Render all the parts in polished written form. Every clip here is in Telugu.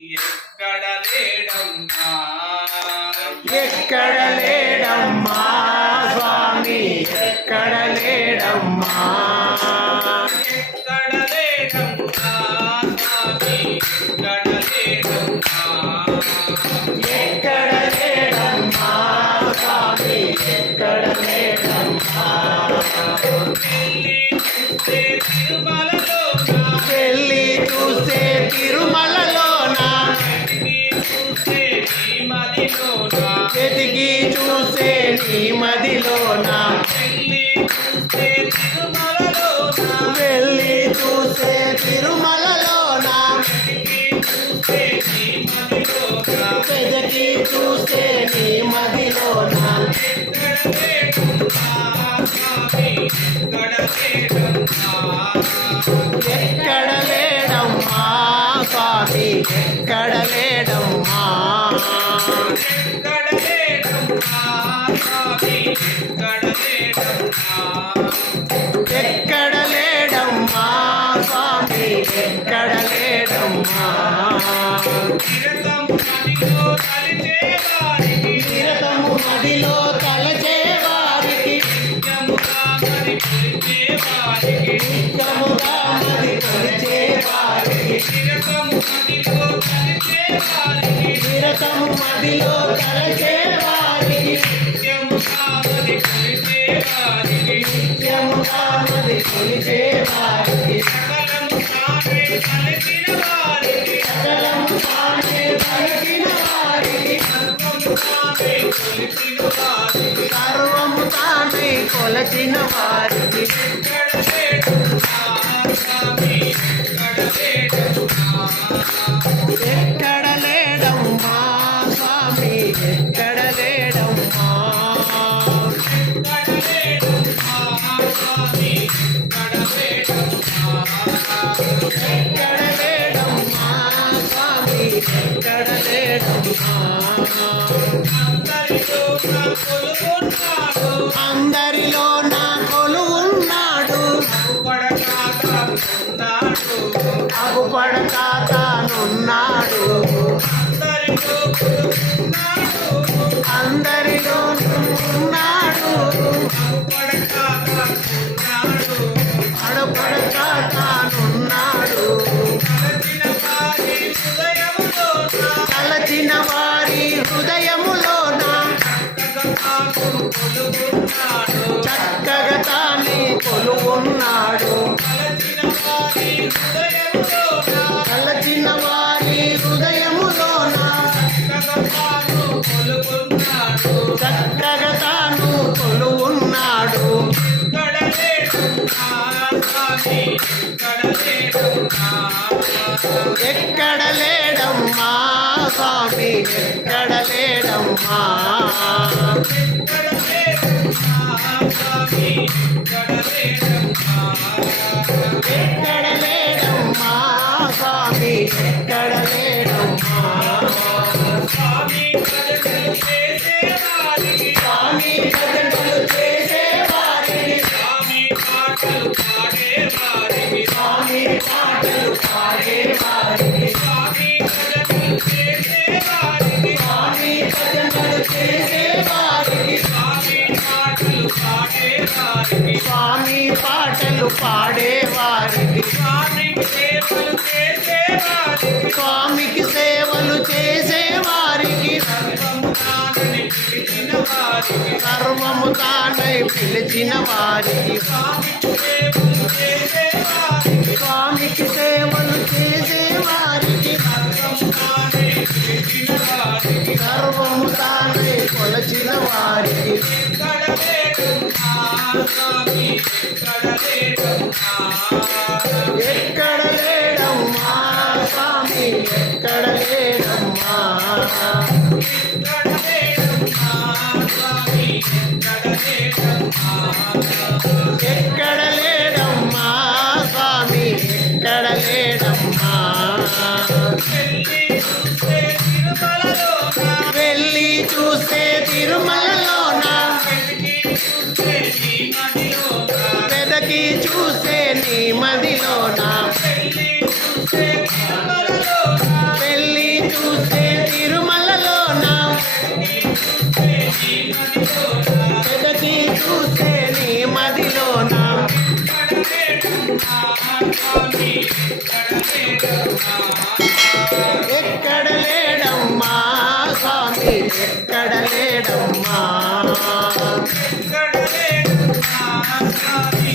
ఎక్కడ లేడమ్మా ఎక్కడ లేడమ్మా స్వామి ఎక్కడ లేడమ్మా ఎక్కడ లేడమ్మా స్వామి ఎక్కడ లేడమ్మా ఎక్కడ లేడమ్మా స్వామి ఎక్కడ లేడమ్మా వెళ్ళి చూస్తే తిరుమలలోన వెతికి చూసే నీ మదిలోన వెళ్ళి చూసే తిరుమలలోన వెతికి చూసే నీ మదిలోన ఎక్కడ లేడమ్మా స్వామి ఎక్కడ లేడమ్మా ఎక్కడ లేడమ్మా స్వామి ఎక్కడ లేడమ్మా నిరతము నదిలో తలచే వారికి నిత్యముగా మరి కొలిచే వారికి నిరతము నదిలో తలచే వారికి నిత్యముగా మరి కొలిచే వారికి సకలము తానే పలికిన వారికి సర్వము తానే కొలచిన వారికి ఎక్కడ లేడమ్మా స్వామి ఎక్కడ లేడమ్మా ఎక్కడ లేడమ్మా స్వామి ఎక్కడ లేడమ్మా అందరిలో నా కొలువున్నాడు అగుపడక తానున్నాడు అందరిలో ఉన్నాడు అడుపడక తానున్నాడు తలచిన వారి హృదయములోన చక్కగా తానే కొలువున్నాడు తలచిన వారి హృదయములోన చక్కగా తాను కొలువున్నాడు ఎక్కడ లేడమ్మా స్వామి ఎక్కడ లేడమ్మా ఎక్కడ లేడమ్మా స్వామి ఎక్కడ లేడమ్మా స్వామి భజనలు చేసే వారికి స్వామి పాటలు పాడే వారికి స్వామి భజనలు చేసే వారికి స్వామి పాటలు పాడే వారికి స్వామికి సేవలు చేసే వారికి సర్వము తానై పిలిచిన వారికి స్వామికి సేవలు చేసే వారికి సర్వము తానై కొలచిన వారికి ఎక్కడ లేడమ్మా స్వామి ఎక్కడ లేడమ్మా ఎక్కడ లేడమ్మా స్వామి ఎక్కడ లేడమ్మా స్వామి ఎక్కడ లేడమ్మా ఎక్కడ లేడమ్మా స్వామి ఎక్కడ లేడమ్మా ఎక్కడ లేడమ్మా స్వామి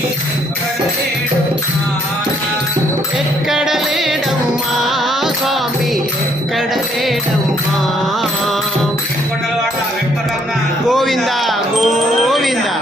ఎక్కడ లేడమ్మా స్వామి ఎక్కడ లేడమ్మా కొండలవాడ వెంకటరమణ గోవిందా గోవిందా